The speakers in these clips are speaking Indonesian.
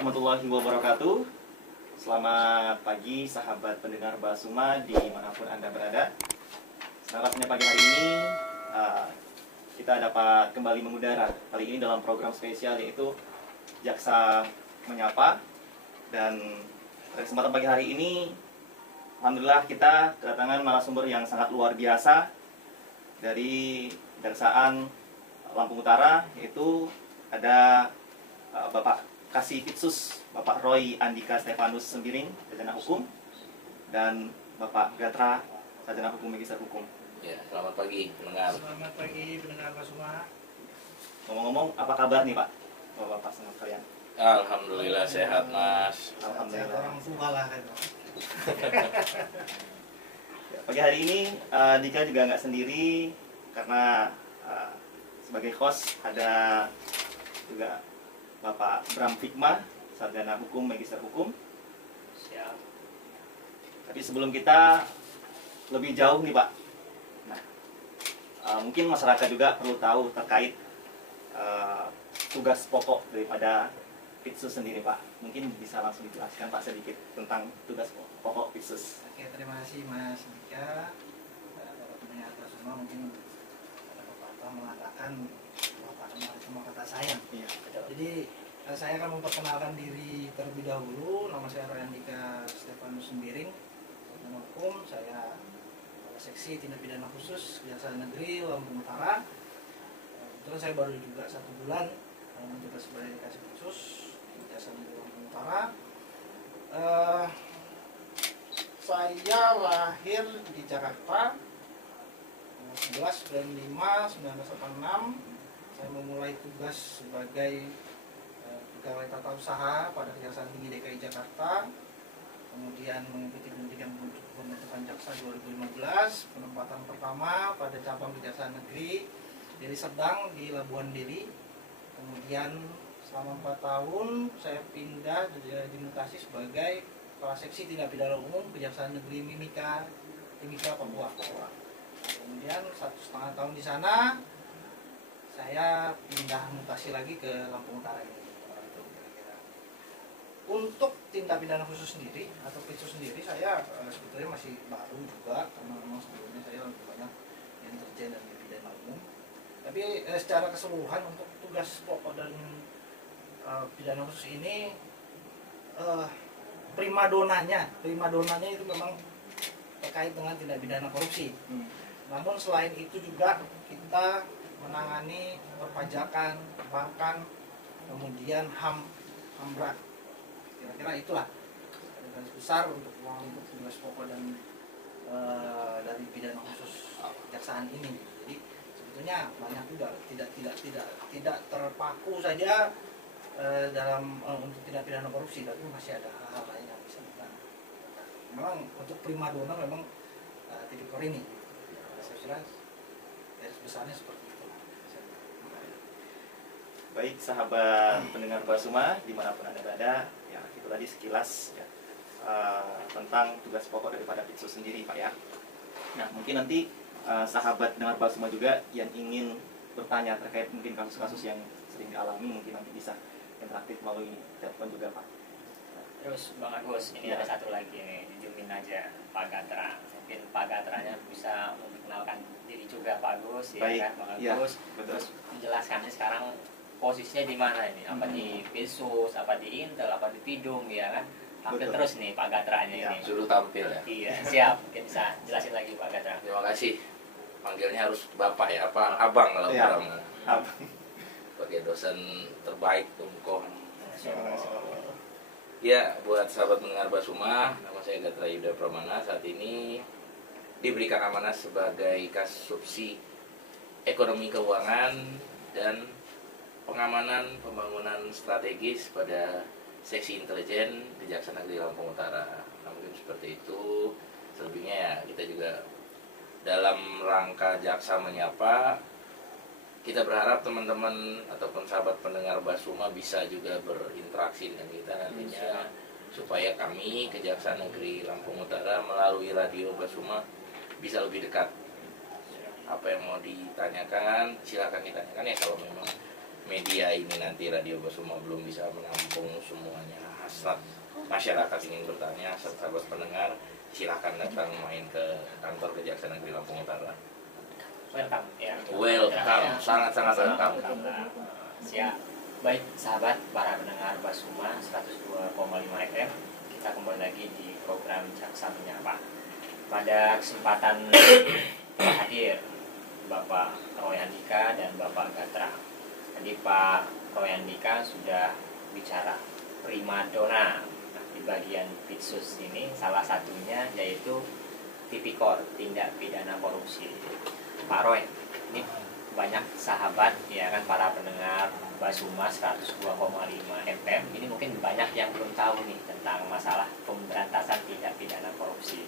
warahmatullahi wabarakatuh. Selamat pagi sahabat pendengar Basuma dimanapun Anda berada. Senang pagi hari ini kita dapat kembali mengudara. Kali ini dalam program spesial yaitu Jaksa Menyapa. Dan pada kesempatan pagi hari ini alhamdulillah kita kedatangan narasumber yang sangat luar biasa dari Kejaksaan Lampung Utara, yaitu ada Bapak Kasih Pitsus, Bapak Roy Andika Stefanus Sembiring, Sarjana Hukum, dan Bapak Gatra, Sarjana Hukum Magister Hukum. Ya, selamat pagi pendengar. Selamat pagi pendengar Basuma. Ngomong-ngomong, apa kabar nih Pak, Bapak sama kalian? Alhamdulillah sehat Mas. Alhamdulillah. Orang tua lah itu. Ya, pagi hari ini Dika juga nggak sendiri karena sebagai host ada juga Bapak Bram Fikma, Sarjana Hukum Magister Hukum. Siap. Tapi sebelum kita lebih jauh nih Pak, nah, mungkin masyarakat juga perlu tahu terkait tugas pokok daripada Pitsus sendiri Pak. Mungkin bisa langsung dijelaskan Pak sedikit tentang tugas pokok Pitsus. Oke, terima kasih Mas Dika. Para pendengar Basuma, mungkin ada pepatah mengatakan Bapak cuma kata sayang. Iya, Jadi saya akan memperkenalkan diri terlebih dahulu. Nama saya Roy Andika Stefanus Sembiring, Sarjana Hukum. Saya seksi tindak pidana khusus Kejaksaan Negeri Lampung Utara. Kebetulan saya baru juga 1 bulan menjabat sebagai Kasih Khusus Kejaksaan Negeri Lampung Utara. Saya lahir di Jakarta 11 bulan 5 1986. Saya memulai tugas sebagai pegawai tata usaha pada Kejaksaan Tinggi DKI Jakarta, kemudian mengikuti pendidikan pembentukan jaksa 2015, penempatan pertama pada cabang Kejaksaan Negeri Deli Serdang di Labuan Deli. Kemudian selama 4 tahun saya pindah dimutasi sebagai Kepala Seksi Tindak Pidana Umum Kejaksaan Negeri Mimika Papua. Kemudian 1,5 tahun di sana saya pindah mutasi lagi ke Lampung Utara ini. Untuk tindak pidana khusus sendiri atau Pitsus sendiri, saya sebetulnya masih baru juga karena memang sebelumnya saya lebih banyak yang intelijen dan pidana umum. Tapi secara keseluruhan untuk tugas pokok dan pidana khusus ini primadonanya itu memang terkait dengan tindak pidana korupsi. Namun selain itu juga kita menangani perpajakan, perbankan, kemudian HAM berat. Kira-kira itulah garis besar untuk tugas pokok dan dari pidana khusus kejaksaan ini. Jadi sebetulnya banyak juga, tidak terpaku saja dalam untuk tindak pidana korupsi, tapi masih ada hal-hal lain yang bisa kita lakukan. Memang untuk primadona memang tipikor ini. Saya kira garis besarnya seperti itu. Baik sahabat pendengar Basuma dimanapun Anda berada, ya itu tadi sekilas ya, tentang tugas pokok daripada Pitsus sendiri Pak ya. Nah mungkin nanti sahabat pendengar Basuma juga yang ingin bertanya terkait mungkin kasus-kasus yang sering dialami, mungkin nanti bisa interaktif melalui telepon juga Pak. Terus Bang Agus, ini ada satu lagi nih, dijumin aja Pak Gatra. Mungkin Pak Gatranya bisa memperkenalkan diri juga Pak Agus, ya kan Bang Agus. Ya, terus menjelaskannya sekarang posisinya di mana ini? Apa di Pitsus, apa di Intel, apa di Pidum, ya kan? Tampil Betul. terus nih Pak Gatranya Ya, ini. Suruh tampil ya. Iya, siap. Mungkin bisa jelasin lagi Pak Gatra. Terima kasih. Panggilnya harus Bapak ya, apa Abang kalau Ya. orang sebagai dosen terbaik Umkom. Ya, buat sahabat pendengar Basuma, nama saya Gatra Yuda Pramana. Saat ini diberikan amanah sebagai Kasubsi Ekonomi Keuangan dan Pengamanan Pembangunan Strategis pada Seksi Intelijen Kejaksaan Negeri Lampung Utara. Nah, mungkin seperti itu. Selebihnya ya kita juga dalam rangka Jaksa Menyapa, kita berharap teman-teman ataupun sahabat pendengar Basuma bisa juga berinteraksi dengan kita nantinya, supaya kami Kejaksaan Negeri Lampung Utara melalui radio Basuma bisa lebih dekat. Apa yang mau ditanyakan silakan ditanyakan ya, kalau memang media ini nanti Radio Basuma belum bisa menampung semuanya hasrat masyarakat ingin bertanya, hasrat sahabat pendengar, silahkan datang main ke kantor Kejaksaan Negeri Lampung Utara. Welcome ya. Welcome, sangat-sangat welcome. Siap. Baik sahabat para pendengar Basuma 102,5 FM, kita kembali lagi di program Jaksa Menyapa. Pada kesempatan telah hadir Bapak Roy Andika dan Bapak Gatra. Tadi Pak Roy Andika sudah bicara primadona. Nah, di bagian pitsus ini salah satunya yaitu tipikor, tindak pidana korupsi. Pak Roy, ini banyak sahabat ya kan, para pendengar Basuma 102,5 FM ini mungkin banyak yang belum tahu nih tentang masalah pemberantasan tindak pidana korupsi.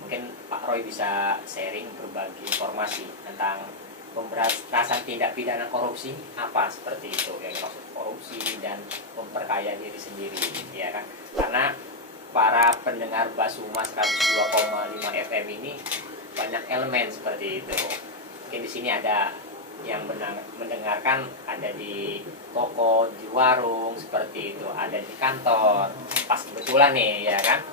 Mungkin Pak Roy bisa sharing berbagi informasi tentang pemberantasan tindak pidana korupsi apa seperti itu, yang maksud korupsi dan memperkaya diri sendiri ya kan. Karena para pendengar Basuma 102,5 FM ini banyak elemen seperti itu. Mungkin di sini ada yang mendengarkan ada di toko, di warung seperti itu, ada di kantor. Pas kebetulan nih ya kan,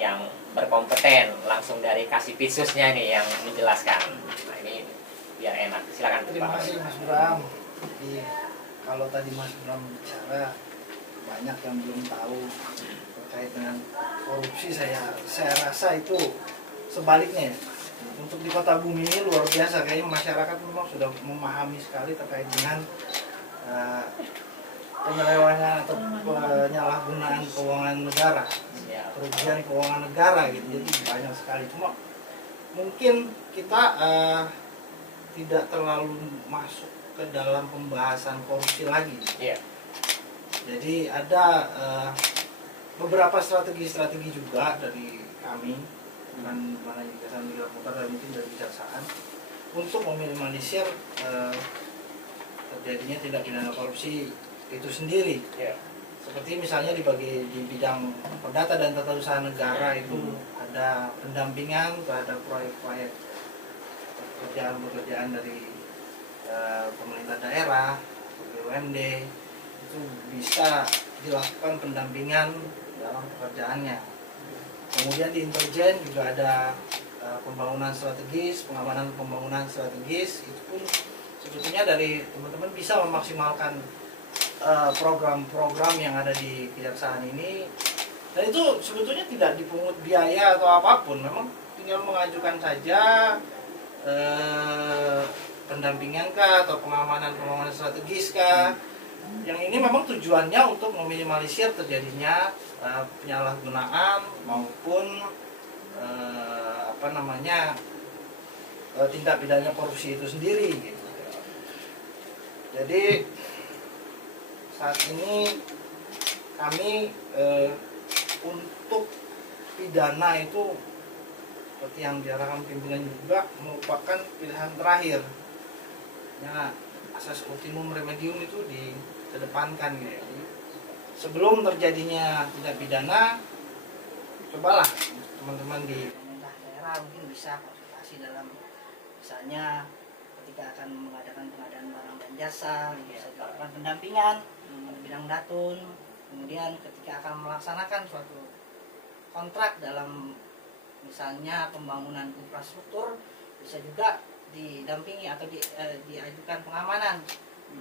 yang berkompeten langsung dari kasih pitsusnya nih yang menjelaskan. Nah ini biar enak. Silakan. Terima kasih Mas Bram. Jadi kalau tadi Mas Bram bicara banyak yang belum tahu terkait dengan korupsi, saya rasa itu sebaliknya. Untuk di Kota Bumi ini luar biasa, kayaknya masyarakat memang sudah memahami sekali terkait dengan penyelewengan atau penyalahgunaan keuangan negara, kerugian keuangan negara gitu. Jadi banyak sekali. Cuma mungkin kita tidak terlalu masuk ke dalam pembahasan korupsi lagi. Jadi ada beberapa strategi-strategi juga dari kami, bukan mana Kejaksaan Negeri Lampung Utara, dan mungkin dari kejaksaan, untuk meminimalisir terjadinya tindak pidana korupsi itu sendiri. Seperti misalnya di bidang perdata dan tata usaha negara itu ada pendampingan terhadap proyek-proyek pekerjaan dari pemerintah daerah, BUMD, itu bisa dilakukan pendampingan dalam pekerjaannya. Kemudian di intelijen juga ada pembangunan strategis, pengamanan pembangunan strategis. Itu pun sebetulnya dari teman-teman bisa memaksimalkan program-program yang ada di kejaksaan ini, dan itu sebetulnya tidak dipungut biaya atau apapun, memang tinggal mengajukan saja pendampingan kah atau pengamanan strategis kah. Yang ini memang tujuannya untuk meminimalisir terjadinya penyalahgunaan maupun tindak pidana korupsi itu sendiri gitu. Jadi saat ini kami untuk pidana itu seperti yang diarahkan pimpinan juga merupakan pilihan terakhir. Ya, asas ultimum remedium itu dikedepankan gitu. Sebelum terjadinya tindak pidana, cobalah teman-teman di pemerintah daerah mungkin bisa konsultasi dalam misalnya ketika akan mengadakan pengadaan barang dan jasa, bisa dilakukan pendampingan pada bidang datun. Kemudian ketika akan melaksanakan suatu kontrak dalam misalnya pembangunan infrastruktur, bisa juga didampingi atau diajukan pengamanan di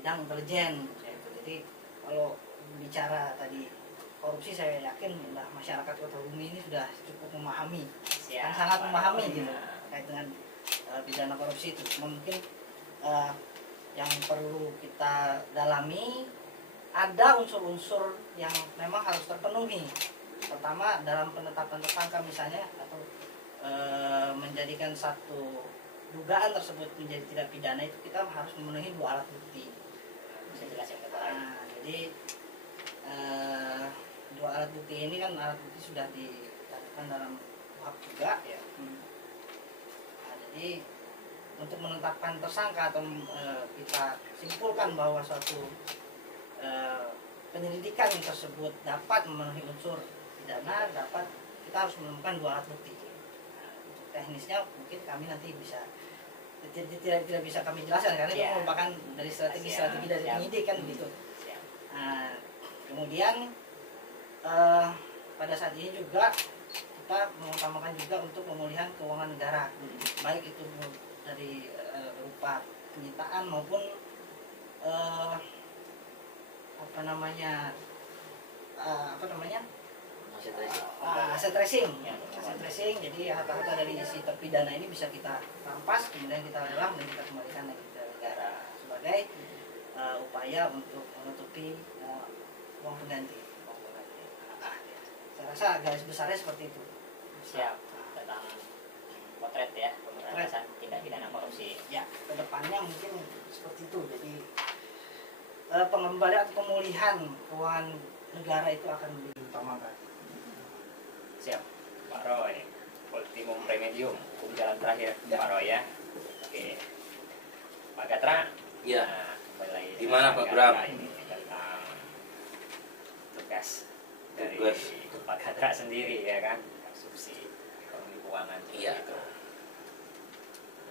bidang intelijen. Jadi kalau bicara tadi korupsi, saya yakin masyarakat Kota Bumi ini sudah cukup memahami, sangat memahami gitu terkait dengan pidana korupsi itu. Mungkin yang perlu kita dalami, ada unsur-unsur yang memang harus terpenuhi. Pertama, dalam penetapan tersangka misalnya, atau menjadikan satu dugaan tersebut menjadi tidak pidana, itu kita harus memenuhi 2 alat bukti. Bisa jelaskan ke Pak? Jadi 2 alat bukti ini kan alat bukti sudah ditetapkan dalam KUHP juga ya. Jadi untuk menetapkan tersangka atau kita simpulkan bahwa suatu penyelidikan tersebut dapat memenuhi unsur pidana, kita harus menemukan 2 alat bukti. Untuk teknisnya mungkin kami nanti bisa tidak bisa kami jelaskan karena itu Ya. merupakan dari strategi dari Siap. penyidik kan gitu. Siap. Nah, kemudian pada saat ini juga kita mengutamakan juga untuk pemulihan keuangan negara, baik itu dari berupa penyitaan maupun aset tracing. Aset tracing, jadi harta-harta dari si terpidana ini bisa kita rampas, kemudian kita lelang dan kita kembalikan lagi ke negara sebagai upaya untuk menutupi uang pengganti. Saya rasa garis besarnya seperti itu. Siap. Tentang potret ya, pemberantasan tindak pidana korupsi. Ya, kedepannya mungkin seperti itu. Jadi pengembalian atau pemulihan keuangan negara itu akan diutamakan. Siap. Pak Roy, ultimum remedium, hukum jalan terakhir. Ya. Pak Roy ya. Oke. Pak Gatra. Ya. Nah, kembali lagi Gimana, dengan Pak Bram? Gatra ini tentang tugas dari Tugas. Pak Gatra sendiri ya kan, subsidi ekonomi keuangan. Iya. Gitu.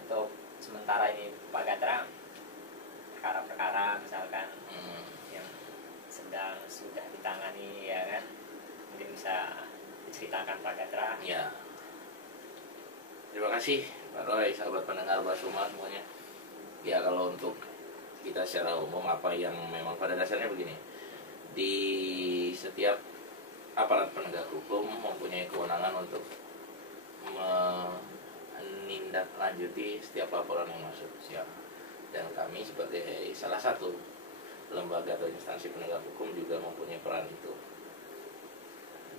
Untuk sementara ini Pak Gatra, perkara-perkara misalkan yang sudah ditangani ya kan, mungkin bisa diceritakan Pak Gatra. Ya. Terima kasih Pak Roy, sahabat pendengar Basuma semuanya. Ya, kalau untuk kita secara umum apa yang memang pada dasarnya begini, di setiap aparat penegak hukum mempunyai kewenangan untuk menindaklanjuti setiap laporan yang masuk. Siap. Dan kami sebagai salah satu lembaga atau instansi penegak hukum juga mempunyai peran itu,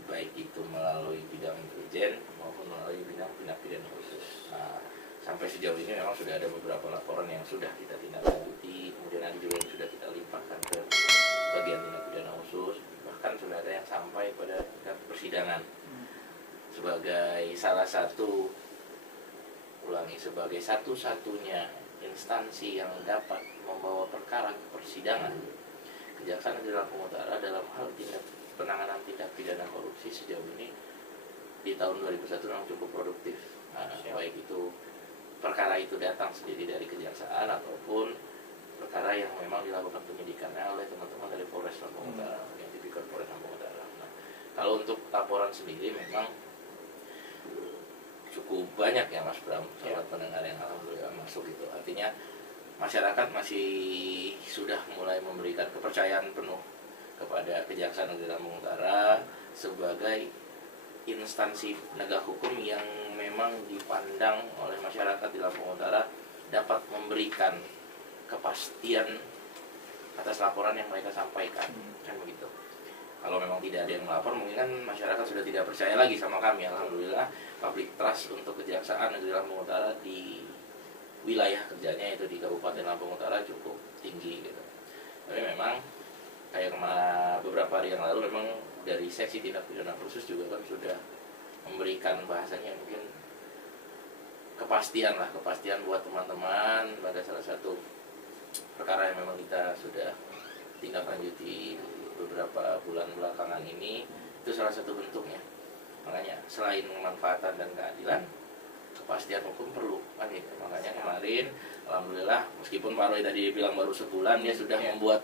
baik itu melalui bidang intelijen maupun melalui bidang tindak pidana khusus. Nah, sampai sejauh ini memang sudah ada beberapa laporan yang sudah kita tindaklanjuti, kemudian ada juga yang sudah kita limpahkan ke bagian tindak pidana khusus, bahkan sudah ada yang sampai pada tingkat persidangan. Sebagai salah satu, sebagai satu-satunya instansi yang dapat membawa perkara ke persidangan, Kejaksaan Negeri Lampung Utara dalam hal penanganan tindak pidana korupsi sejauh ini di tahun 2001 memang cukup produktif. Nah, baik itu perkara itu datang sendiri dari kejaksaan ataupun perkara yang memang dilakukan penyidikannya oleh teman-teman dari Polres Lampung Utara, yang tipikor Polres Lampung Utara. Nah, kalau untuk laporan sendiri memang cukup banyak ya Mas Bram, sahabat pendengar yang alhamdulillah masuk itu. Artinya masyarakat masih sudah mulai memberikan kepercayaan penuh kepada Kejaksaan Negeri Lampung Utara sebagai instansi penegak hukum yang memang dipandang oleh masyarakat di Lampung Utara dapat memberikan kepastian atas laporan yang mereka sampaikan, kan begitu. Kalau memang tidak ada yang melapor, mungkin kan masyarakat sudah tidak percaya lagi sama kami. Alhamdulillah, public trust untuk Kejaksaan Negeri Lampung Utara di wilayah kerjanya itu di Kabupaten Lampung Utara cukup tinggi gitu. Tapi memang kayak beberapa hari yang lalu memang dari seksi tindak pidana khusus juga kan sudah memberikan bahasanya mungkin kepastian buat teman-teman pada salah satu perkara yang memang kita sudah tindak lanjuti beberapa bulan belakangan ini. Itu salah satu bentuknya. Makanya selain kemanfaatan dan keadilan, kepastian hukum perlu kan gitu. Makanya kemarin alhamdulillah meskipun Pak Roy tadi bilang baru sebulan, dia sudah membuat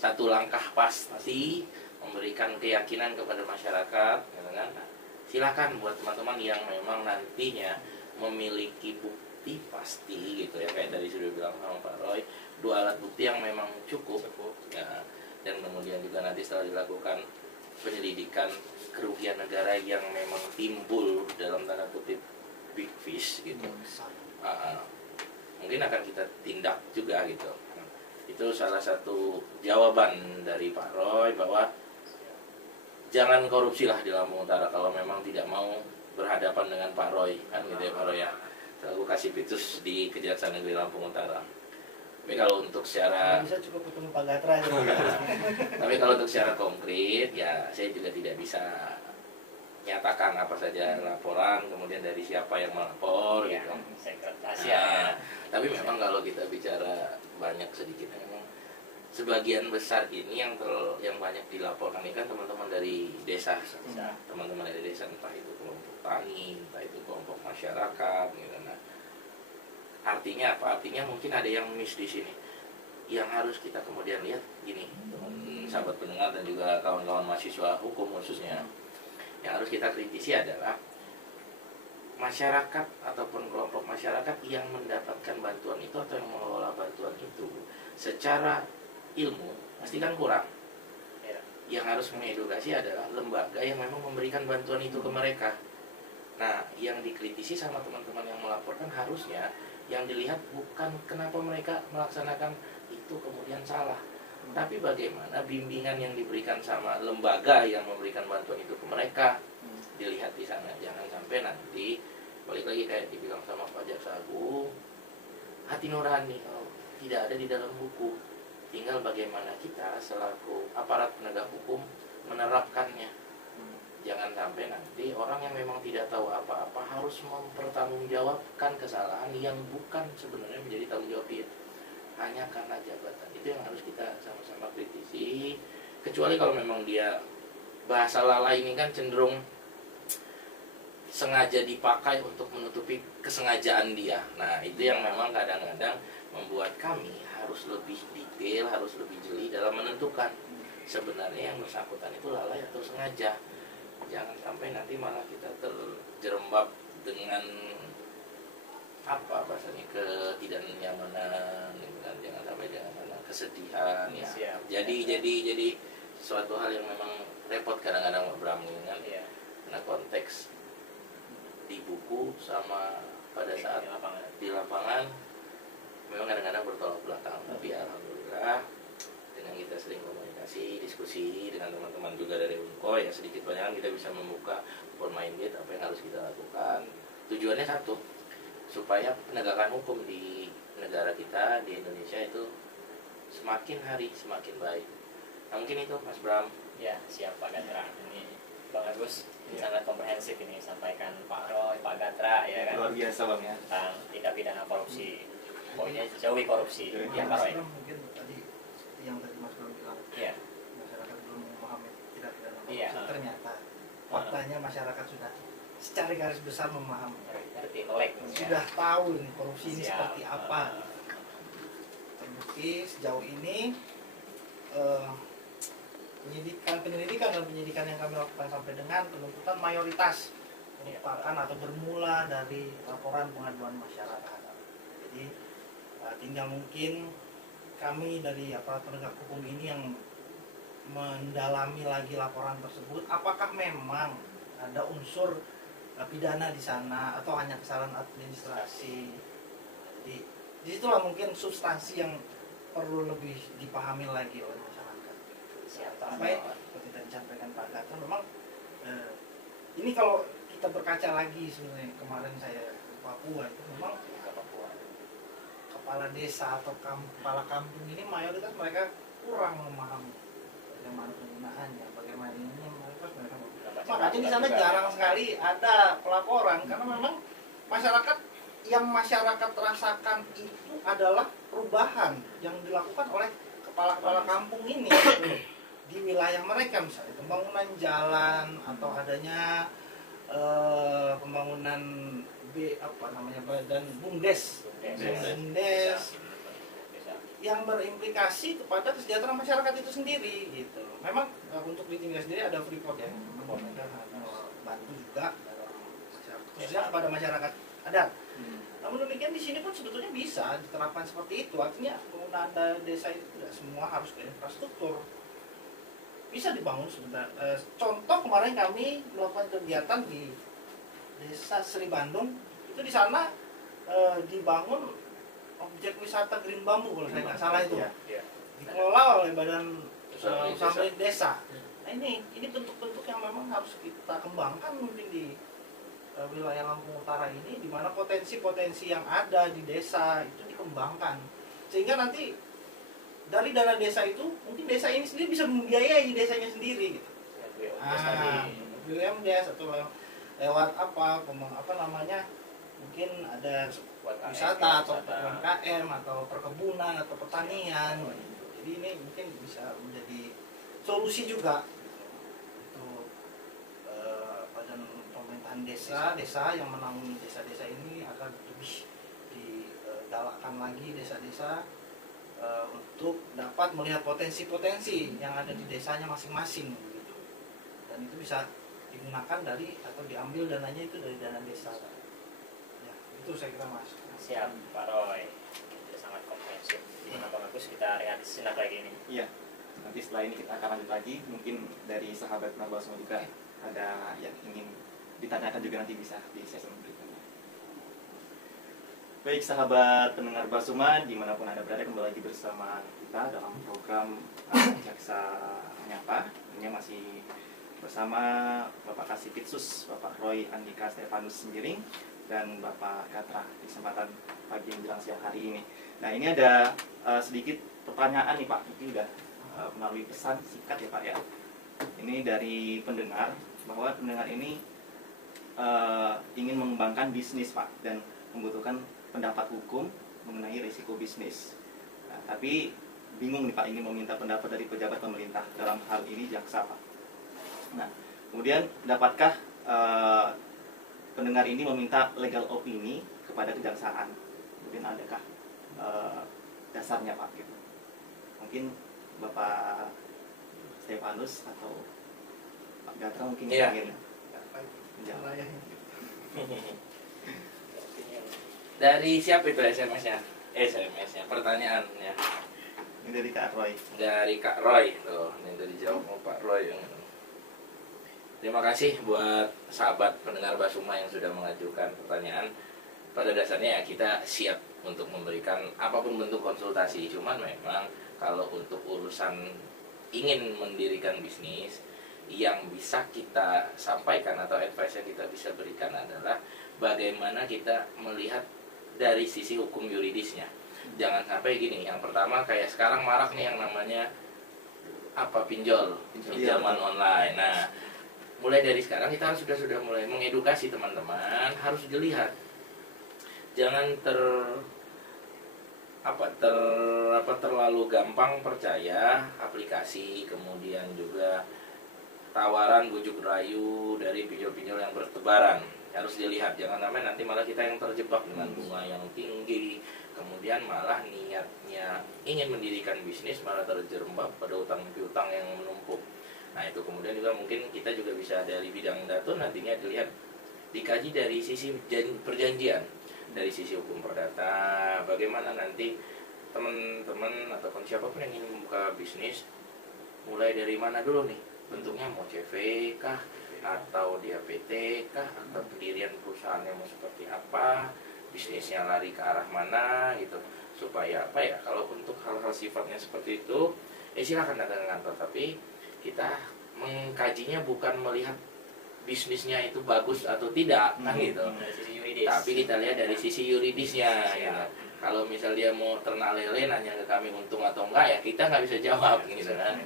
satu langkah pasti, memberikan keyakinan kepada masyarakat gitu kan. Nah, silakan buat teman-teman yang memang nantinya memiliki bukti pasti gitu ya, kayak tadi sudah bilang sama Pak Roy, 2 alat bukti yang memang cukup ya, dan kemudian juga nanti setelah dilakukan penyelidikan kerugian negara yang memang timbul dalam tanda kutip big fish gitu, mungkin akan kita tindak juga gitu. Itu salah satu jawaban dari Pak Roy bahwa jangan korupsi lah di Lampung Utara kalau memang tidak mau berhadapan dengan Pak Roy kan gitu ya Pak Roy ya, selaku Kasipitus di Kejaksaan Negeri Lampung Utara. Tapi kalau untuk secara Bisa cukup ketemu Pak Gatra aja. tapi kalau untuk secara konkret ya saya juga tidak bisa nyatakan apa saja laporan, kemudian dari siapa yang melapor Ya, gitu. segmentasi Nah, tapi memang kalau kita bicara banyak sedikit memang sebagian besar ini yang banyak dilaporkan ini kan teman-teman dari desa, teman-teman dari desa, entah itu kelompok tani, entah itu kelompok masyarakat gitu. Nah, Artinya apa? Artinya mungkin ada yang miss di sini. Yang harus kita kemudian lihat gini, teman sahabat pendengar dan juga kawan-kawan mahasiswa hukum khususnya, yang harus kita kritisi adalah masyarakat ataupun kelompok masyarakat yang mendapatkan bantuan itu atau yang mengelola bantuan itu secara ilmu pasti kan kurang. Yang harus mengedukasi adalah lembaga yang memang memberikan bantuan itu ke mereka. Nah, yang dikritisi sama teman-teman yang melaporkan harusnya yang dilihat bukan kenapa mereka melaksanakan itu kemudian salah, tapi bagaimana bimbingan yang diberikan sama lembaga yang memberikan bantuan itu ke mereka dilihat di sana. Jangan sampai nanti balik lagi kayak dibilang sama Pak Jaksa Agung, hati nurani tidak ada di dalam buku, tinggal bagaimana kita selaku aparat penegak hukum menerapkannya. Jangan sampai nanti orang yang memang tidak tahu apa-apa harus mempertanggungjawabkan kesalahan yang bukan sebenarnya menjadi tanggung jawab dia, hanya karena jabatan. Itu yang harus kita sama-sama kritisi. Kecuali kalau memang dia bahasa lala ini kan cenderung sengaja dipakai untuk menutupi kesengajaan dia. Nah, itu yang memang kadang-kadang membuat kami harus lebih detail, harus lebih jeli dalam menentukan sebenarnya yang bersangkutan itu lalai atau sengaja. Jangan sampai nanti malah kita terjerembab dengan apa bahasanya ketidaknyamanan, jangan sampai kesedihan ya. Jadi suatu hal yang memang repot kadang-kadang Bram kan ya. Nah, konteks di buku sama pada saat di lapangan memang kadang-kadang bertolak belakang, tapi alhamdulillah dengan kita sering komunikasi, diskusi dengan teman-teman juga dari Unko ya, sedikit banyak kita bisa membuka open minded apa yang harus kita lakukan. Tujuannya satu, supaya penegakan hukum di negara kita di Indonesia itu semakin hari semakin baik. Nah, mungkin itu Mas Bram. Ya, siap Pak Gatra. Ini Bang Agus ini sangat komprehensif ini sampaikan Pak Roy, Pak Gatra ya kan. Luar biasa Bang ya. Tentang tindak pidana korupsi. Pokoknya jauhi korupsi. Ya Pak Roy. Mungkin tadi seperti yang tadi Mas Bram bilang, Iya. masyarakat belum memahami tidak pidana korupsi. Iya. Ternyata faktanya masyarakat sudah secara garis besar memahami, Ngerti melek. sudah tahu nih korupsi ini Siap. seperti apa. Terbukti sejauh ini penyelidikan dan penyidikan yang kami lakukan sampai dengan penuntutan mayoritas merupakan atau bermula dari laporan pengaduan masyarakat. Jadi tinggal mungkin kami dari aparat penegak hukum ini yang mendalami lagi laporan tersebut, apakah memang ada unsur pidana di sana atau hanya kesalahan administrasi. Jadi disitulah mungkin substansi yang perlu lebih dipahami lagi oleh masyarakat. Sampai seperti tadi disampaikan Pak Gatra, memang ini kalau kita berkaca lagi sebenarnya kemarin saya ke Papua itu memang kepala desa atau kepala kampung ini mayoritas mereka kurang memahami bagaimana penggunaannya, bagaimana ini mayoritas mereka. Makanya di sana jarang sekali ada pelaporan karena memang masyarakat rasakan itu adalah perubahan yang dilakukan oleh kepala-kepala kampung ini di wilayah mereka, misalnya pembangunan jalan atau adanya pembangunan badan BUMDes yang berimplikasi kepada kesejahteraan masyarakat itu sendiri gitu. Memang untuk di Timika sendiri ada Freeport ya, mereka bantu juga khususnya kepada masyarakat adat. Namun demikian di sini pun sebetulnya bisa diterapkan seperti itu. Artinya penggunaan desa itu tidak semua harus ke infrastruktur. Bisa dibangun sebentar. Contoh kemarin kami melakukan kegiatan di Desa Sri Bandung. Itu di sana dibangun objek wisata Green Bambu kalau saya nggak salah itu. Dikelola oleh Badan Usaha Milik Desa. Nah ini bentuk-bentuk yang memang harus kita kembangkan mungkin di wilayah Lampung Utara ini, di mana potensi-potensi yang ada di desa itu dikembangkan sehingga nanti dari dana desa itu mungkin desa ini sendiri bisa membiayai desanya sendiri gitu. BUMDes atau lewat mungkin ada wisata atau UMKM atau perkebunan atau pertanian. Jadi ini mungkin bisa menjadi solusi juga untuk badan pemerintahan desa yang menangani desa-desa ini agar lebih galakkan lagi desa-desa untuk dapat melihat potensi-potensi yang ada di desanya masing-masing gitu. Dan itu bisa digunakan dari atau diambil dananya itu dari dana desa. Ya, itu saya kira Mas. Siap Pak Roy, itu sangat komprehensif. Kenapa bagus kita rehat sejenak lagi ini. Iya. Nanti setelah ini kita akan lanjut lagi. Mungkin dari sahabat Penerbasuma juga ada yang ingin ditanyakan juga, nanti bisa di sesi berikutnya. Baik sahabat pendengar Basuma, dimanapun Anda berada, kembali lagi bersama kita dalam program Jaksa Menyapa. Ini masih bersama Bapak Kasipitsus, Bapak Roy Andika Stefanus Sembiring, dan Bapak Gatra di kesempatan pagi menjelang siang hari ini. Nah, ini ada sedikit pertanyaan nih Pak, ini udah melalui pesan singkat ya Pak ya. Ini dari pendengar, bahwa pendengar ini ingin mengembangkan bisnis Pak, dan membutuhkan pendapat hukum mengenai risiko bisnis. Nah, tapi bingung nih Pak, ingin meminta pendapat dari pejabat pemerintah dalam hal ini jaksa Pak. Nah, kemudian dapatkah pendengar ini meminta legal opini kepada kejaksaan? Kemudian adakah dasarnya Pak gitu? Mungkin Bapak Stefanus atau Pak Gatra mungkin Iya. ingin menjawab. Dari siapa itu SMS-nya? SMS-nya, pertanyaannya. Ini dari Kak Roy. Dari Kak Roy tuh, ini dari jawab sama Pak Roy. Terima kasih buat sahabat pendengar Basuma yang sudah mengajukan pertanyaan. Pada dasarnya ya kita siap untuk memberikan apapun bentuk konsultasi. Cuman memang kalau untuk urusan ingin mendirikan bisnis, yang bisa kita sampaikan atau advice yang kita bisa berikan adalah bagaimana kita melihat dari sisi hukum yuridisnya. Jangan sampai gini, yang pertama kayak sekarang marak nih yang namanya pinjol, pinjaman online. Nah, mulai dari sekarang kita sudah mulai mengedukasi teman-teman, harus dilihat. Jangan terlalu gampang percaya aplikasi, kemudian juga tawaran bujuk rayu dari pinjol-pinjol yang bertebaran. Harus dilihat, jangan sampai nanti malah kita yang terjebak dengan bunga yang tinggi, kemudian malah niatnya ingin mendirikan bisnis malah terjerembab pada utang piutang yang menumpuk. Nah, itu kemudian juga mungkin kita juga bisa dari bidang data nantinya dilihat, dikaji dari sisi perjanjian, dari sisi hukum perdata, bagaimana nanti teman-teman ataupun siapapun yang ingin membuka bisnis, mulai dari mana dulu nih bentuknya, mau CV kah, atau dia PT kah, atau pendirian perusahaannya mau seperti apa, bisnisnya lari ke arah mana gitu, supaya apa ya, kalau untuk hal-hal sifatnya seperti itu silakan datang ke kantor, tapi kita mengkajinya bukan melihat bisnisnya itu bagus atau tidak kan gitu, Dari sisi yuridis. tapi kita lihat dari sisi yuridisnya gitu. Kalau misal dia mau ternak lele nanya ke kami untung atau enggak, ya kita nggak bisa jawab gitu kan.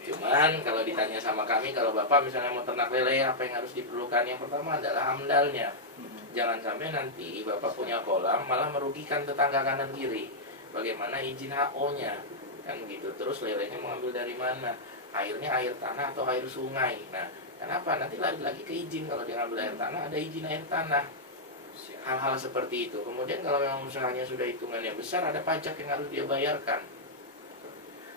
Cuman kalau ditanya sama kami, kalau Bapak misalnya mau ternak lele, apa yang harus diperlukan? Yang pertama adalah amdalnya. Jangan sampai nanti Bapak punya kolam malah merugikan tetangga kanan kiri. Bagaimana izin HO-nya? Kan gitu. Terus lelenya mau ambil dari mana? Airnya air tanah atau air sungai. Nah, kenapa? Nanti lagi ke izin. Kalau dia ngambil air tanah, ada izin air tanah. Hal-hal seperti itu. Kemudian kalau memang usahanya sudah hitungannya besar, ada pajak yang harus dia bayarkan.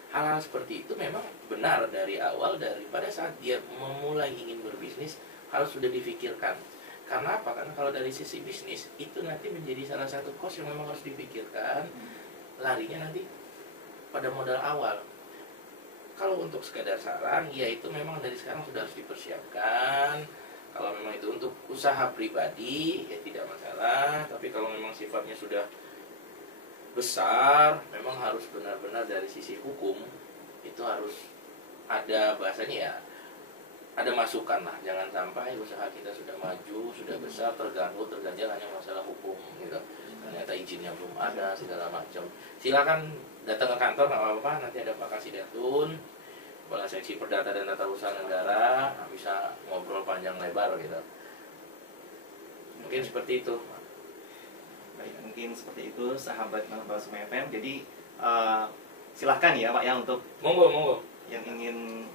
Hal-hal seperti itu memang benar dari awal, daripada saat dia memulai ingin berbisnis harus sudah difikirkan. Karena apa? Karena kalau dari sisi bisnis itu nanti menjadi salah satu cost yang memang harus dipikirkan. Larinya nanti pada modal awal. Kalau untuk sekadar saran, ya itu memang dari sekarang sudah harus dipersiapkan. Kalau memang itu untuk usaha pribadi, ya tidak masalah. Tapi kalau memang sifatnya sudah besar, memang harus benar-benar dari sisi hukum itu harus ada bahasanya ya, ada masukan lah. Jangan sampai usaha kita sudah maju, sudah besar, terganjal hanya masalah hukum gitu. Ternyata izinnya belum ada, segala macam. Silakan datang ke kantor, nggak apa-apa. Nanti ada Pak Kasidatun, Kepala Seksi Perdata dan Tata Usaha Negara, bisa ngobrol panjang lebar gitu. Mungkin seperti itu. Baik, mungkin seperti itu sahabat Basuma FM. Jadi silahkan ya Pak ya untuk Monggo. yang ingin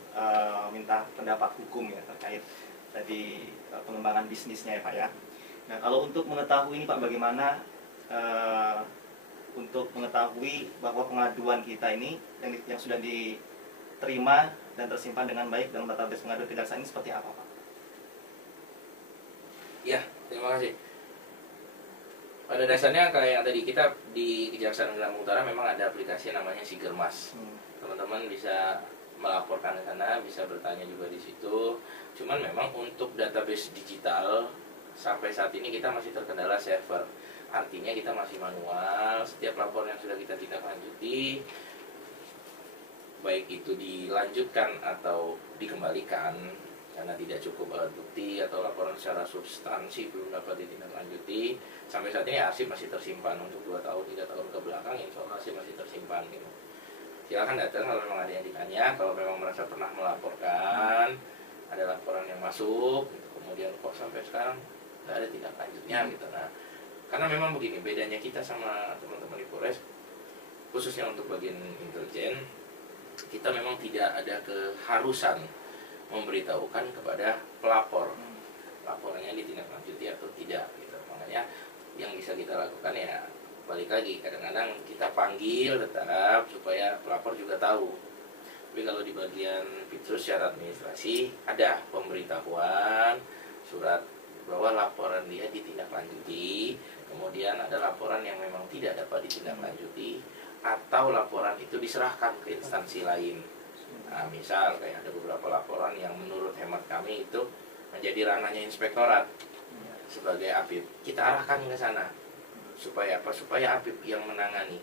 minta pendapat hukum ya terkait tadi pengembangan bisnisnya ya Pak ya. Nah, kalau untuk mengetahui ini Pak bagaimana untuk mengetahui bahwa pengaduan kita ini yang sudah diterima dan tersimpan dengan baik dalam database pengaduan kejaksaan ini seperti apa, Pak? Ya, terima kasih. Pada dasarnya kayak yang tadi kita di Kejaksaan Negeri Lampung Utara memang ada aplikasi namanya Sigermas. Teman-teman bisa melaporkan ke sana, bisa bertanya juga di situ. Cuman memang untuk database digital sampai saat ini kita masih terkendala server. Artinya kita masih manual. Setiap laporan yang sudah kita tindak lanjuti, baik itu dilanjutkan atau dikembalikan karena tidak cukup alat bukti atau laporan secara substansi belum dapat ditindaklanjuti, sampai saat ini arsip masih tersimpan untuk 2 tahun 3 tahun ke belakang, insya Allah arsip masih tersimpan gitu. Silakan datang kalau memang ada yang ditanya, kalau memang merasa pernah melaporkan ada laporan yang masuk gitu, kemudian kok sampai sekarang tidak ada tindak lanjutnya gitu. Nah, karena memang begini bedanya kita sama teman-teman di Polres, khususnya untuk bagian intelijen, kita memang tidak ada keharusan memberitahukan kepada pelapor laporannya ditindaklanjuti atau tidak gitu. Makanya yang bisa kita lakukan ya balik lagi, kadang-kadang kita panggil tetap supaya pelapor juga tahu. Tapi kalau di bagian Pitrus secara administrasi ada pemberitahuan surat bahwa laporan dia ditindaklanjuti, kemudian ada laporan yang memang tidak dapat ditindaklanjuti atau laporan itu diserahkan ke instansi lain. Nah, misal kayak ada beberapa laporan yang menurut hemat kami itu menjadi ranahnya inspektorat sebagai APIP, kita arahkan ke sana supaya apa? Supaya APIP yang menangani,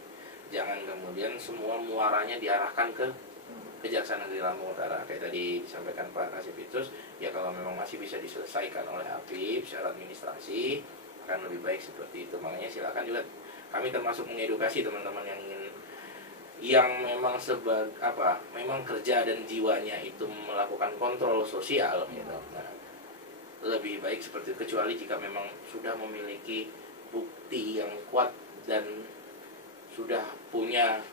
jangan kemudian semua muaranya diarahkan ke Kejaksaan Negeri Lampung Utara. Kayak tadi disampaikan Pak Kasipitus, ya kalau memang masih bisa diselesaikan oleh APIP secara administrasi akan lebih baik seperti itu. Makanya silakan juga kami termasuk mengedukasi teman-teman yang memang memang kerja dan jiwanya itu melakukan kontrol sosial gitu. Nah, lebih baik seperti itu, kecuali jika memang sudah memiliki bukti yang kuat dan sudah punya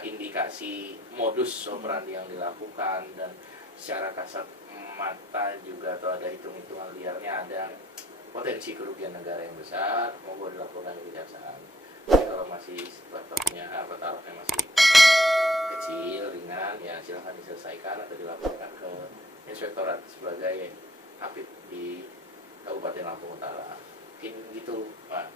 indikasi modus operandi yang dilakukan dan secara kasat mata juga atau ada hitung-hitungan liarnya, ada potensi kerugian negara yang besar, monggo dilaporkan ke kejaksaan. Tapi kalau masih batasnya taruhnya masih kecil, ringan, ya silahkan diselesaikan atau dilaporkan ke inspektorat sebagai APIP di Kabupaten Lampung Utara. Mungkin gitu Pak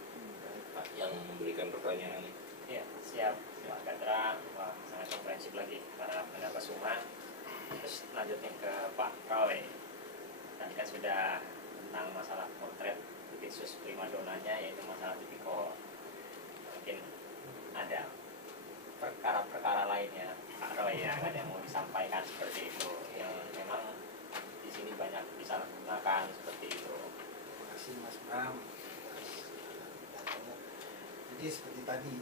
yang memberikan pertanyaan. Ya, siap Pak Gatra. Wah, sangat komprehensif lagi para pendapat Suma. Terus lanjutnya ke Pak Roy. Tadi kan sudah tentang masalah potret khusus primadonanya, yaitu masalah tipikor. Mungkin ada perkara-perkara lainnya Pak Roy yang ada yang mau disampaikan seperti itu, yang memang di sini banyak disalahgunakan seperti itu. Terima kasih Mas Bram. Jadi seperti tadi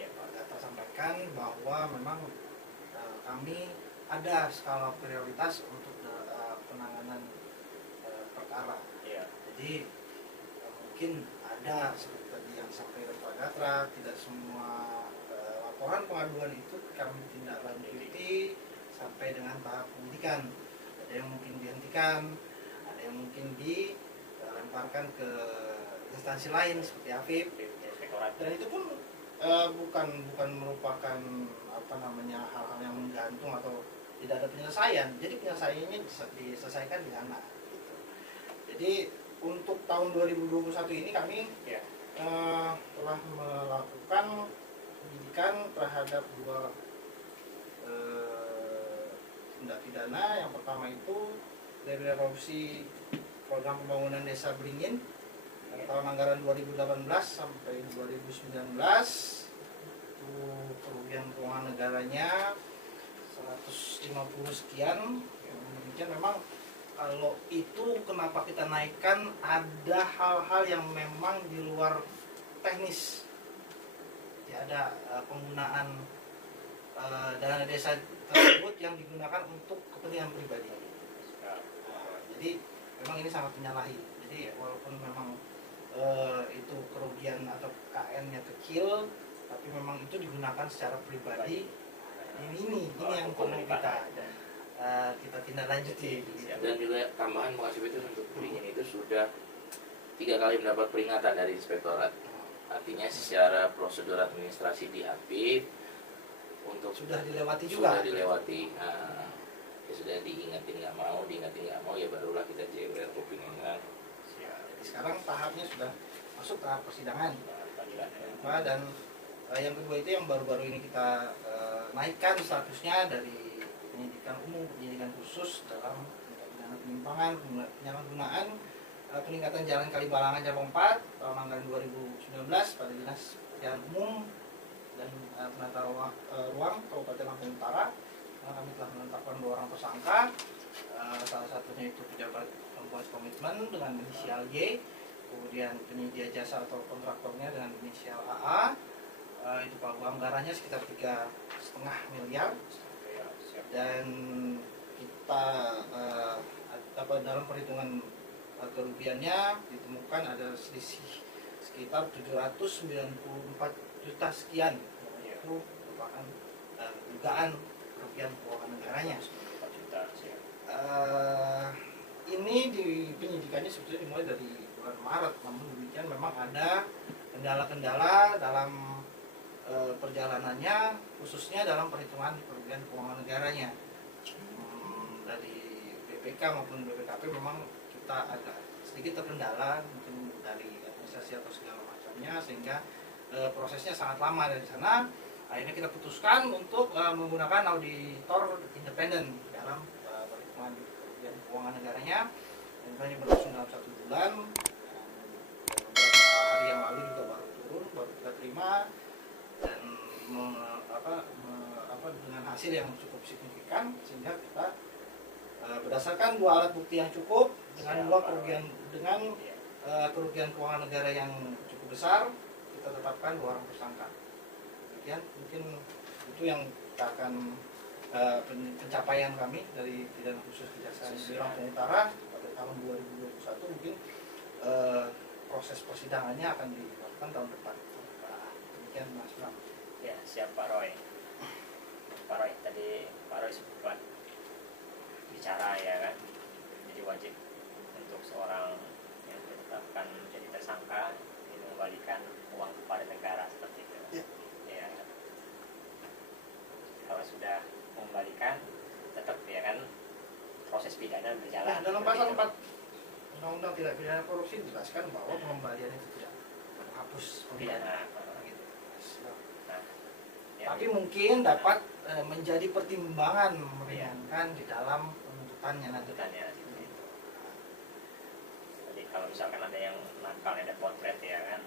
Pak Gatra sampaikan bahwa memang kami ada skala prioritas untuk penanganan perkara. Ya. Jadi mungkin ada seperti tadi yang disampaikan Pak Gatra, tidak semua laporan pengaduan itu kami tindak lanjuti sampai dengan tahap penyidikan. Ada yang mungkin dihentikan, ada yang mungkin dilemparkan ke instansi lain seperti AFIP. Dan itu pun bukan merupakan hal-hal yang menggantung atau tidak ada penyelesaian. Jadi penyelesaiannya bisa diselesaikan di sana. Gitu. Jadi untuk tahun 2021 ini kami telah melakukan penyidikan terhadap 2 tindak pidana. Yang pertama itu dari korupsi program pembangunan desa Beringin tahun anggaran 2018 sampai 2019, itu kerugian keuangan negaranya 150 sekian. Demikian memang kalau itu kenapa kita naikkan, ada hal-hal yang memang di luar teknis. Ya, ada penggunaan dana desa tersebut yang digunakan untuk kepentingan pribadi. Jadi memang ini sangat menyalahi. Jadi walaupun memang itu kerugian atau KN-nya kecil, tapi memang itu digunakan secara pribadi. Ini yang perlu kita tindak lanjuti. Dan juga tambahan makasih itu untuk Beringin itu sudah 3 kali mendapat peringatan dari inspektorat. Artinya secara prosedur administrasi di Apit untuk Sudah dilewati juga. sudah dilewati. Nah, ya sudah diingetin nggak mau, ya barulah kita jewer kupingnya kan. Jadi sekarang tahapnya sudah masuk tahap persidangan. Nah, dan yang kedua itu yang baru-baru ini kita naikkan statusnya dari penyidikan umum ke penyidikan khusus dalam pidana penyimpangan penyalahgunaan peningkatan jalan Kalibalangan cabang 4 tahun anggaran 2019 pada Dinas Jalan Umum dan Penata Ruang Kabupaten Lampung Utara. Kami telah menetapkan 2 orang tersangka. Salah satunya itu pejabat pembuat komitmen dengan inisial Y, kemudian penyedia jasa atau kontraktornya dengan inisial AA. Itu pagu anggarannya sekitar 3,5 miliar, dan kita dalam perhitungan kerugiannya ditemukan ada selisih sekitar 794 juta sekian. Itu merupakan dugaan kerugian keuangan negaranya. Ini di penyidikannya sebetulnya dimulai dari bulan Maret, namun demikian memang ada kendala-kendala dalam perjalanannya, khususnya dalam perhitungan kerugian keuangan negaranya. Dari BPK maupun BPKP memang kita agak sedikit terkendala mungkin dari administrasi atau segala macamnya, sehingga prosesnya sangat lama dari sana. Akhirnya kita putuskan untuk menggunakan auditor independen dalam perhitungan kerugian keuangan negaranya, dan hanya berlangsung dalam 1 bulan. Beberapa hari yang lalu juga baru turun, baru kita terima, dan dengan hasil yang cukup signifikan, sehingga kita berdasarkan 2 alat bukti yang cukup dengan kerugian keuangan negara yang cukup besar, kita tetapkan 2 orang tersangka. Kemudian mungkin itu yang kita akan pencapaian kami dari pidana khusus Kejaksaan Negeri Lampung Utara pada tahun 2021. Mungkin proses persidangannya akan dilakukan tahun depan. Demikian Mas Bram. Ya, siap Pak Roy. Pak Roy, tadi Pak Roy sempat bicara ya kan, jadi wajib untuk seorang yang ditetapkan menjadi tersangka mengembalikan uang kepada negara seperti itu. Ya kan? Kalau sudah mengembalikan, tetap ya kan proses pidana berjalan. Nah, dalam pasal 4 Undang-Undang Tindak Pidana Korupsi dijelaskan bahwa pengembalian itu tidak menghapus pidana. Gitu. Nah, ya, Tapi mungkin dapat menjadi pertimbangan meringankan di dalam penuntutannya nanti. seperti itu. Jadi kalau misalkan ada yang nakal, ada potret ya kan,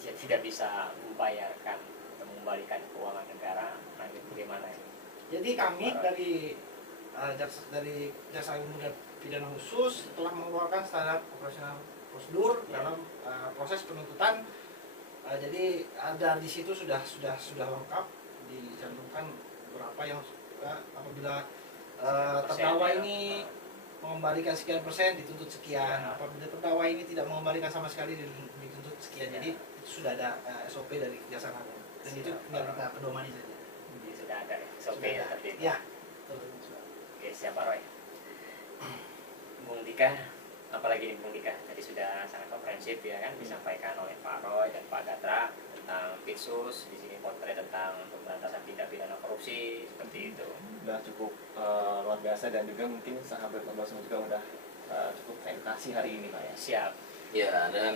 dia tidak bisa membayarkan atau mengembalikan keuangan negara, nanti bagaimana ini? Jadi kami dari Jaksa Agung Muda Pidana Khusus telah mengeluarkan standar operasional prosedur dalam proses penuntutan. Jadi ada di situ sudah lengkap dicantumkan berapa yang apabila terdakwa ini mengembalikan sekian persen dituntut sekian, apabila terdakwa ini tidak mengembalikan sama sekali dituntut sekian. Jadi itu sudah ada SOP dari Kejaksaan Agung, dan itu tinggal kita pedomani saja. Jadi sudah ada SOP ya tadi. Ya. Oke, siap Pak Roy. Bung Dika, apalagi nih Bung Dika, tadi sudah sangat komprehensif ya kan disampaikan oleh Pak Roy dan Pak Gatra tentang Pitsus, di sini potret tentang pemberantasan tindak pidana korupsi seperti itu. Udah cukup luar biasa, dan juga mungkin sahabat Basuma juga udah cukup edukasi hari ini Pak ya. Siap. Ya, dan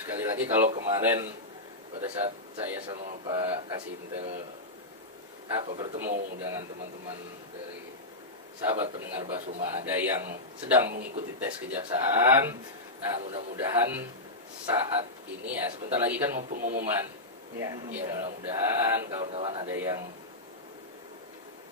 sekali lagi kalau kemarin pada saat saya sama Pak Kasintel bertemu dengan teman-teman dari sahabat pendengar Basuma, ada yang sedang mengikuti tes kejaksaan. Nah, mudah-mudahan saat ini ya sebentar lagi kan mau pengumuman. Ya. Ya, mudah-mudahan kawan-kawan ada yang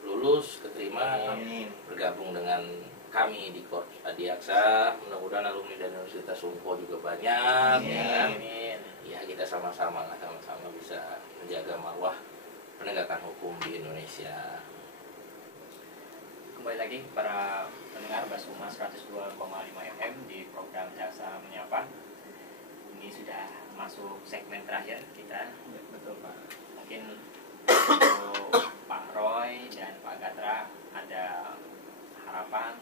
lulus, keterima, Amin. bergabung dengan kami di Korps Adiaksa. Mudah-mudahan alumni dari Universitas Sumpo juga banyak. Amin. Ya kan? Amin. Ya, kita sama-sama bisa menjaga marwah penegakan hukum di Indonesia. Kembali lagi para pendengar Basuma 102,5 FM di program Jaksa Menyapa. Ini sudah masuk segmen terakhir kita. Ya, betul Pak. Mungkin untuk Pak Roy dan Pak Gatra ada harapan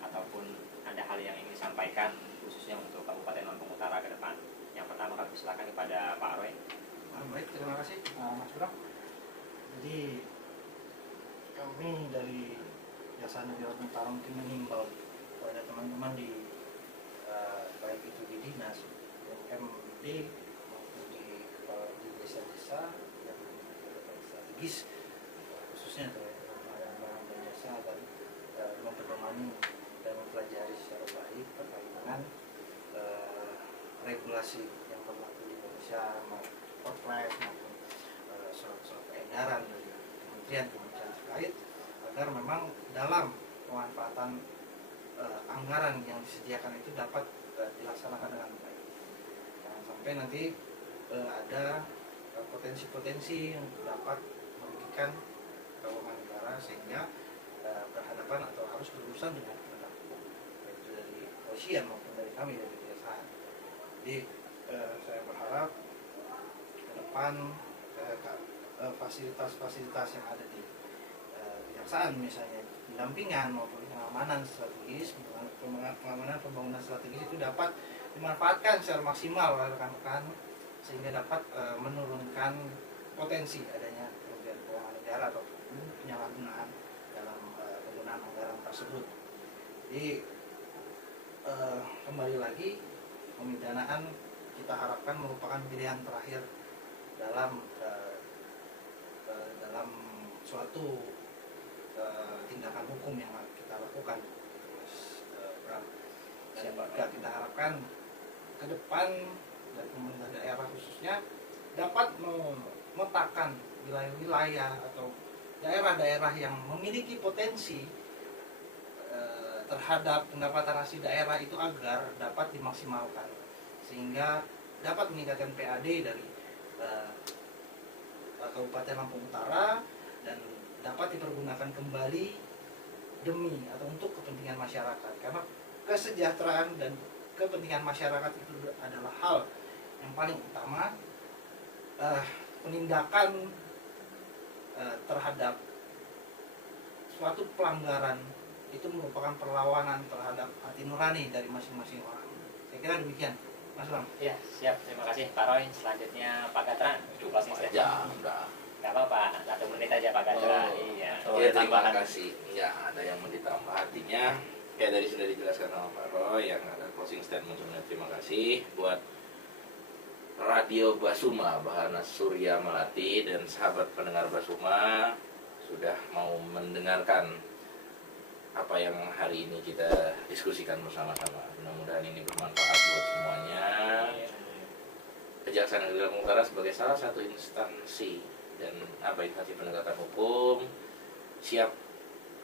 ataupun ada hal yang ingin disampaikan khususnya untuk Kabupaten Lampung Utara ke depan. Yang pertama kami silakan kepada Pak Baik, terima kasih Mas Bram. Jadi kami dari Jasa Negara Tentara mungkin mengimbau kepada teman-teman di baik itu di dinas, MD maupun di desa-desa yang strategis, khususnya terkait pengadaan barang dan jasa agar memperdomani dan mempelajari secara baik terkait dengan regulasi yang berlaku di Indonesia, Perpres maupun surat-surat edaran dari kementerian terkait, agar memang dalam pemanfaatan anggaran yang disediakan itu dapat dilaksanakan dengan baik. Jangan sampai nanti ada potensi-potensi yang dapat merugikan keuangan negara sehingga berhadapan atau harus berurusan dengan penegak hukum, baik itu dari kepolisian maupun dari kami dari kejaksaan. Jadi saya berharap ke depan fasilitas-fasilitas yang ada di kejaksaan, misalnya pendampingan maupun pengamanan strategis, pengamanan pembangunan strategis itu dapat dimanfaatkan secara maksimal oleh rekan-rekan sehingga dapat menurunkan potensi adanya kerugian keuangan negara atau penyalahgunaan dalam penggunaan anggaran tersebut. Jadi kembali lagi, pemidanaan kita harapkan merupakan pilihan terakhir dalam suatu tindakan hukum yang kita lakukan, dan juga kita harapkan ke depan dari pemerintah daerah khususnya dapat memetakan wilayah-wilayah atau daerah-daerah yang memiliki potensi terhadap pendapatan asli daerah itu agar dapat dimaksimalkan sehingga dapat meningkatkan PAD dari Kabupaten Lampung Utara dan dapat dipergunakan kembali demi atau untuk kepentingan masyarakat, karena kesejahteraan dan kepentingan masyarakat itu adalah hal yang paling utama. Penindakan terhadap suatu pelanggaran itu merupakan perlawanan terhadap hati nurani dari masing-masing orang. Saya kira demikian, Mas Bram. Ya, siap. Terima kasih Pak Roy. Selanjutnya Pak Gatra. Cukup aja, udah. Gak apa-apa, 1 menit aja Pak Gatra. Iya. Ya, terima kasih. Ya, ada yang mau ditambah, artinya kayak tadi sudah dijelaskan sama Pak Roy, yang ada closing statement sebenarnya. Terima kasih buat Radio Basuma, Bahana Surya Melati, dan sahabat pendengar Basuma sudah mau mendengarkan apa yang hari ini kita diskusikan bersama-sama. Mudah-mudahan ini bermanfaat buat semuanya. Kejaksaan Negeri Lampung Utara sebagai salah satu instansi dan instansi penegakan hukum siap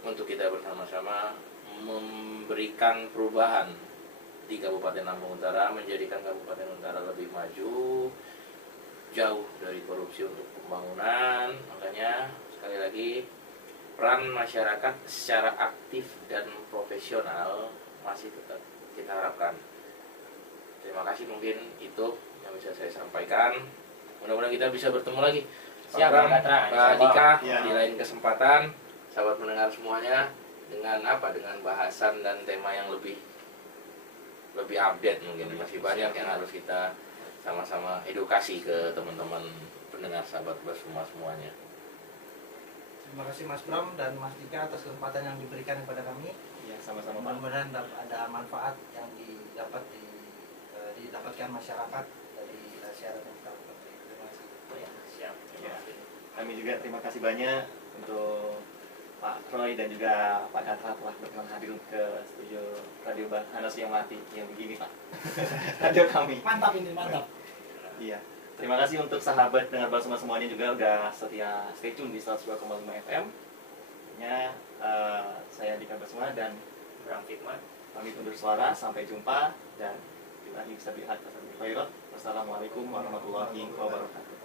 untuk kita bersama-sama memberikan perubahan di Kabupaten Lampung Utara, menjadikan Kabupaten Utara lebih maju, jauh dari korupsi untuk pembangunan. Makanya sekali lagi, peran masyarakat secara aktif dan profesional masih tetap kita harapkan. Terima kasih, mungkin itu yang bisa saya sampaikan. Mudah-mudahan kita bisa bertemu lagi. Siap, Pak Dika, Ya. di lain kesempatan, sahabat pendengar semuanya, dengan dengan bahasan dan tema yang lebih update. Mungkin masih banyak yang harus kita sama-sama edukasi ke teman-teman pendengar sahabat Basuma semuanya. Terima kasih Mas Bram dan Mas Dika atas kesempatan yang diberikan kepada kami. Ya, sama-sama Pak. Mudah-mudahan ada manfaat yang didapatkan masyarakat dari siaran yang kita lakukan. Terima kasih. Ya, siap. Terima Ya. kasih. Kami juga terima kasih banyak untuk Pak Roy dan juga Pak Gatra telah berkenan hadir ke studio Radio Bahana Surya Melati yang begini Pak. Radio kami. Mantap ini, mantap. Iya. Terima kasih untuk sahabat dengar Basuma semuanya juga udah setia stay tune di 102,5 FM. Saya Dika Basuma dan Bram Fitman. pamit undur suara. Sampai jumpa dan kita bisa lihat Wassalamualaikum warahmatullahi wabarakatuh.